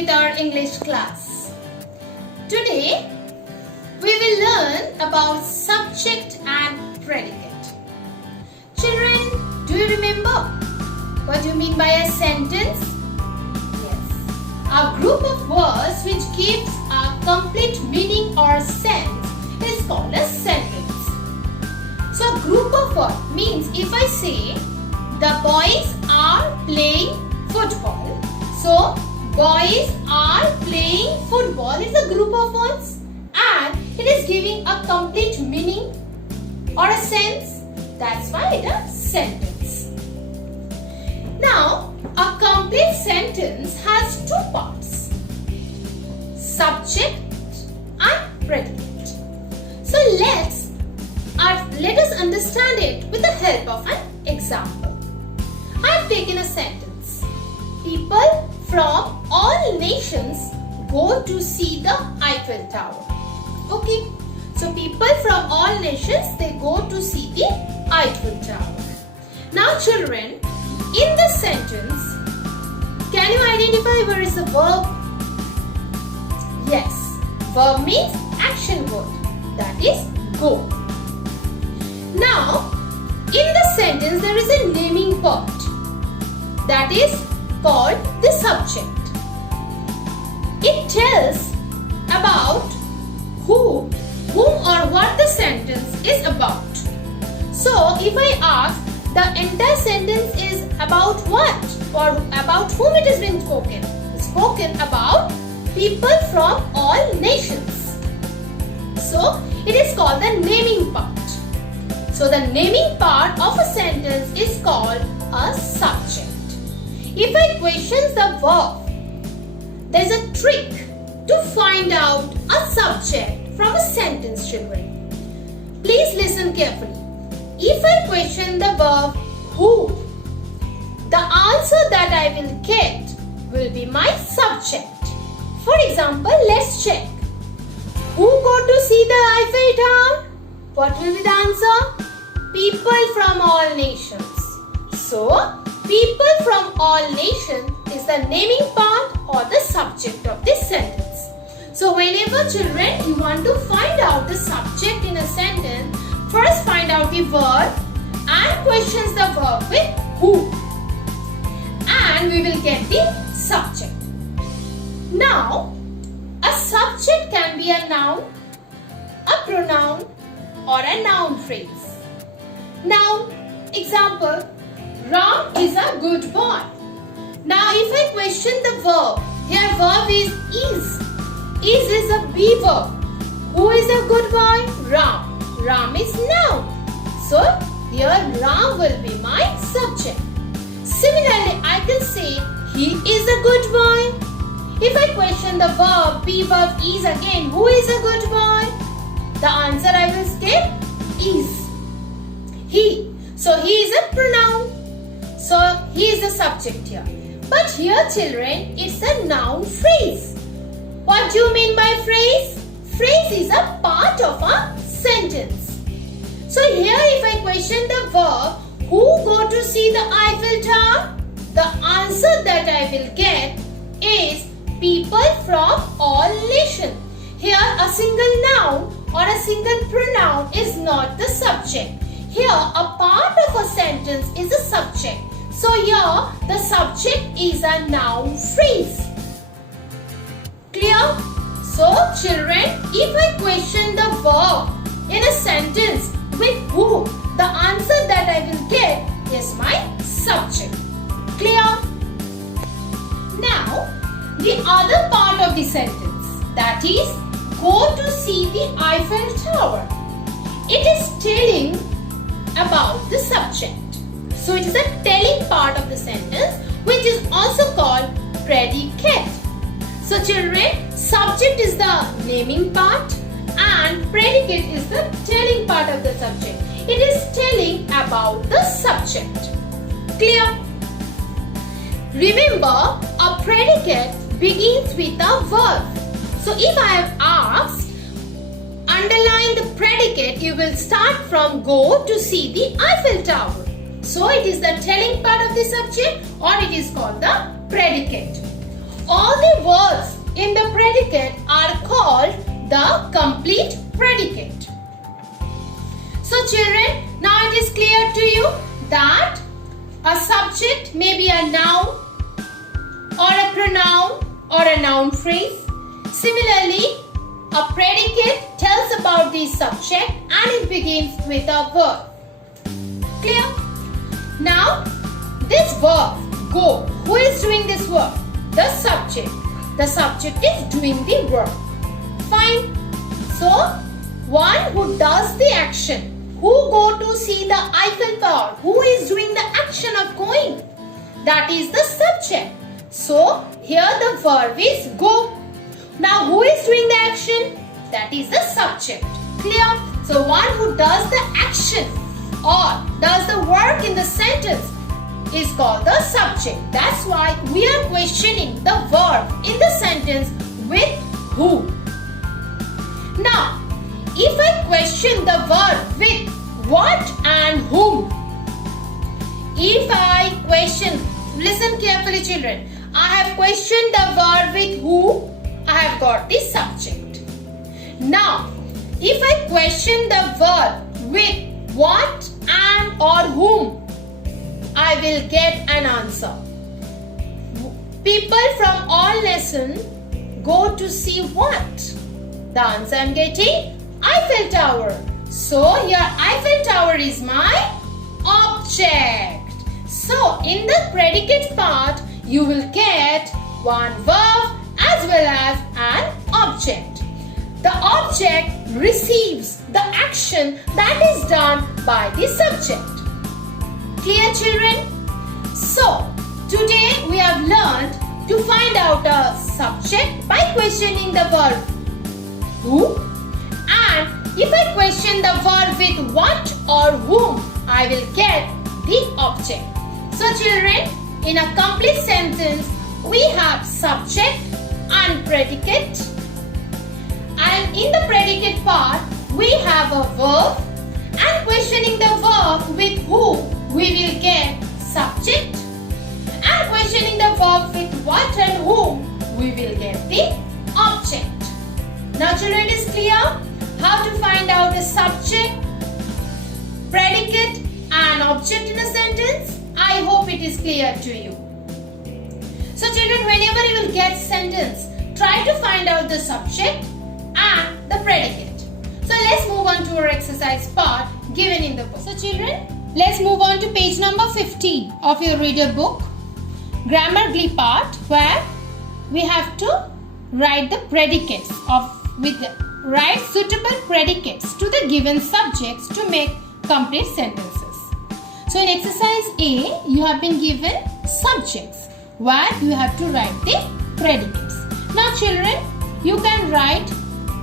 with our English class. Today we will learn about subject and predicate. Children, do you remember what you mean by a sentence? Yes, a group of words which gives a complete meaning or sense is called a sentence. So a group of words means if I say the boys are playing football. So boys are playing football is a group of words and it is giving a complete meaning or a sense. That's why it is a sentence. Now a complete sentence has two parts, subject and predicate. So let us understand it with the help of an example. I have taken a sentence. People from all nations go to see the Eiffel Tower. Okay. So people from all nations, they go to see the Eiffel Tower. Now children, in this sentence, can you identify where is the verb? Yes. Verb means action word. That is go. Now, in the sentence, there is a naming part. That is called the subject. It tells about whom or what the sentence is about. So, if I ask, the entire sentence is about what or about whom it has been spoken? It's spoken about people from all nations. So, it is called the naming part. So, the naming part of a sentence is called a subject. If I question the verb, there is a trick to find out a subject from a sentence, children. Please listen carefully. If I question the verb who, the answer that I will get will be my subject. For example, let's check. Who go to see the Eiffel Tower? What will be the answer? People from all nations. So, people from all nations is the naming part or the subject of this sentence. So, whenever children you want to find out the subject in a sentence, first find out the verb and questions the verb with who. And we will get the subject. Now, a subject can be a noun, a pronoun or a noun phrase. Now, example, Ram is a good boy. Now, if I question the verb, here verb is is. Is a be verb. Who is a good boy? Ram. Ram is noun. So, here Ram will be my subject. Similarly, I can say he is a good boy. If I question the verb, be verb is again, who is a good boy? The answer I will get is he. So, he is a pronoun. So, he is the subject here. But here children, it's a noun phrase. What do you mean by phrase? Phrase is a part of a sentence. So, here if I question the verb, who go to see the Eiffel Tower? The answer that I will get is people from all nations. Here a single noun or a single pronoun is not the subject. Here a part of a sentence is a subject. So here the subject is a noun phrase. Clear? So children, if I question the verb in a sentence with who, the answer that I will get is my subject. Clear? Now, the other part of the sentence, that is, go to see the Eiffel Tower. It is telling about the subject. So, it is a telling part of the sentence which is also called predicate. So, children, subject is the naming part and predicate is the telling part of the subject. It is telling about the subject. Clear? Remember, a predicate begins with a verb. So, if I have asked, underline the predicate, you will start from go to see the Eiffel Tower. So, it is the telling part of the subject or it is called the predicate. all the words in the predicate are called the complete predicate. So children, now it is clear to you that a subject may be a noun or a pronoun or a noun phrase. Similarly, a predicate tells about the subject and it begins with a verb. Clear? Now, this verb, go, who is doing this verb? The subject. The subject is doing the verb. Fine. So, one who does the action. Who go to see the Eiffel Tower? Who is doing the action of going? That is the subject. So, here the verb is go. Now, who is doing the action? That is the subject. Clear? So, one who does the action or does the work in the sentence is called the subject. That's why we are questioning the verb in the sentence with who. Now, if I question the verb with what and whom, if I question, listen carefully children, I have questioned the verb with who, I have got the subject. Now, if I question the verb with what and or whom, I will get an answer. People from all lessons go to see what? The answer I am getting Eiffel Tower. So here Eiffel Tower is my object. So in the predicate part you will get one verb as well as an object. The object receives the action that is done by the subject. Clear children? So today we have learned to find out a subject by questioning the verb who, and if I question the verb with what or whom, I will get the object. So children, in a complete sentence, we have subject and predicate. And in the predicate part, we have a verb. And questioning the verb with who, we will get subject. And questioning the verb with what and whom, we will get the object. Now children, it is clear how to find out a subject, predicate and object in a sentence. I hope it is clear to you. So children, whenever you will get sentence, try to find out the subject and the predicate. So let's move on to our exercise part given in the book. So children, let's move on to page number 15 of your reader book, grammar Glee part, where we have to write the predicates write suitable predicates to the given subjects to make complete sentences. So in exercise A, you have been given subjects where you have to write the predicates. Now children, you can write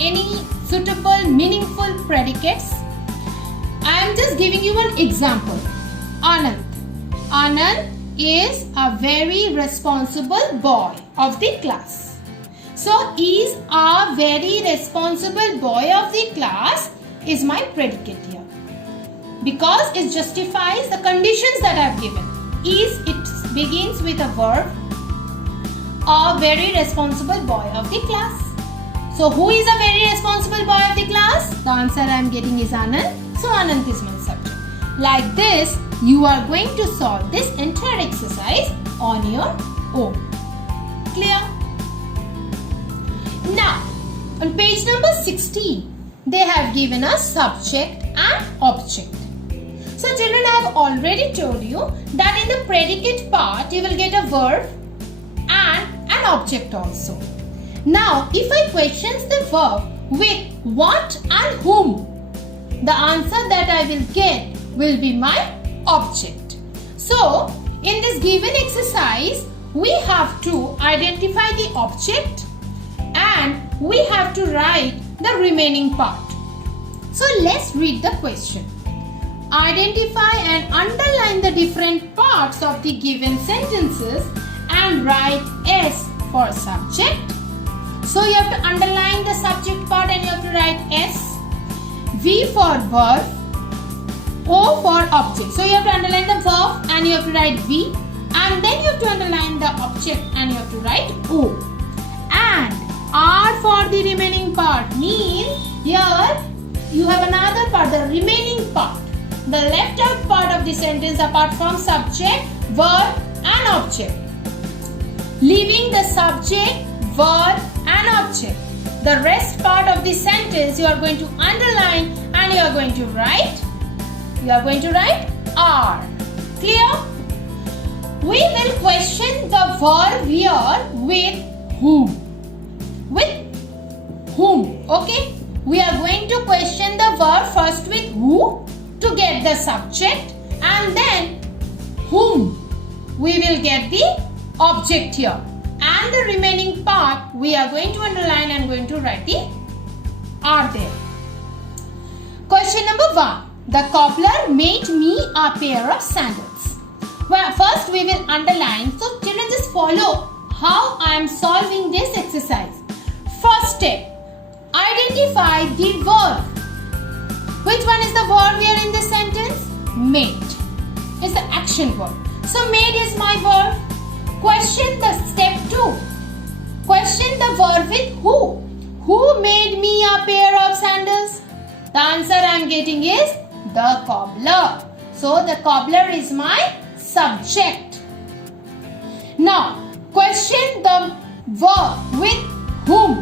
any suitable, meaningful predicates. I am just giving you an example. Anand. Anand is a very responsible boy of the class. So, is a very responsible boy of the class is my predicate here. Because it justifies the conditions that I have given. Is, it begins with a verb. A very responsible boy of the class. So, who is a very responsible boy of the class? The answer I am getting is Anand. So, Anand is my subject. Like this, you are going to solve this entire exercise on your own. Clear? Now, on page number 16, they have given us subject and object. So children, I have already told you that in the predicate part, you will get a verb and an object also. Now, if I question the verb with what and whom, the answer that I will get will be my object. So, in this given exercise, we have to identify the object and we have to write the remaining part. So let's read the question. Identify and underline the different parts of the given sentences and write S for subject. So you have to underline the subject part and you have to write S. V for verb. O for object. So you have to underline the verb and you have to write V. And and then you have to underline the object and you have to write O. And R for the remaining part means here you have another part, the remaining part. The left out part of the sentence apart from subject, verb and object. Leaving the subject, verb and object. The rest part of the sentence you are going to underline and you are going to write R. Clear? We will question the verb here with whom. With whom. Okay? We are going to question the verb first with who to get the subject and then whom. We will get the object here. And the remaining part we are going to underline and going to write the R there. Question number 1. The cobbler made me a pair of sandals. Well, first we will underline. So children, just follow how I am solving this exercise. First step, identify the verb. Which one is the verb here in this sentence? Made. It's the action verb. So made is my verb. Question the step 2. Question the verb with who. Who made me a pair of sandals? The answer I am getting is the cobbler. So the cobbler is my subject. Now question the verb with whom.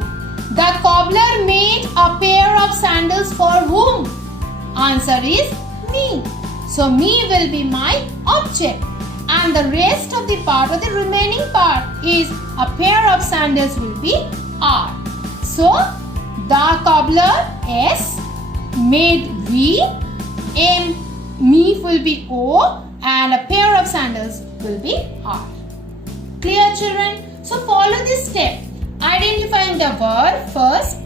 The cobbler made a pair of sandals for whom? Answer is me. So me will be my object. And the rest of the part or the remaining part is a pair of sandals will be R. So the cobbler S, made V, me will be O, and a pair of sandals will be R. Clear, children? So follow this step. Identifying the verb first.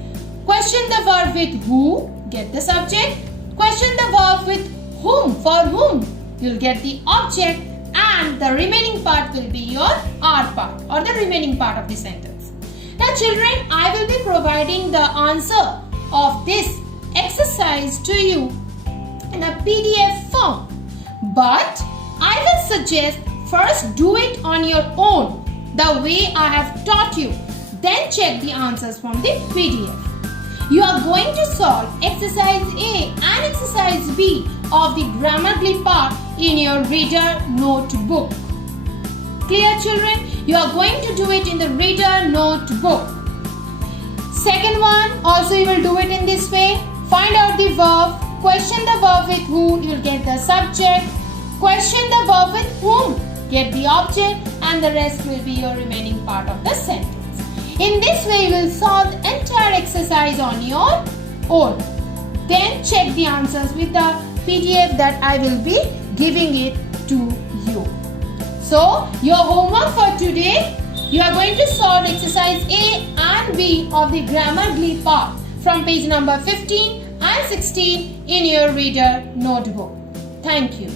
Question the verb with who, get the subject. Question the verb with whom, for whom. You'll get the object. And the remaining part will be your R part or the remaining part of the sentence. Now children, I will be providing the answer of this exercise to you in a PDF form. But I will suggest first do it on your own the way I have taught you. Then check the answers from the PDF. You are going to solve exercise A and exercise B of the grammar Glee part in your reader notebook. Clear, children? You are going to do it in the reader notebook. Second one, also you will do it in this way. Find out the verb. Question the verb with who, you will get the subject. Question the verb with whom, get the object, and the rest will be your remaining part of the sentence. In this way, you will solve the entire exercise on your own. Then check the answers with the PDF that I will be giving it to you. So, your homework for today, you are going to solve exercise A and B of the grammar Glee part from page number 15 and 16 in your reader notebook. Thank you.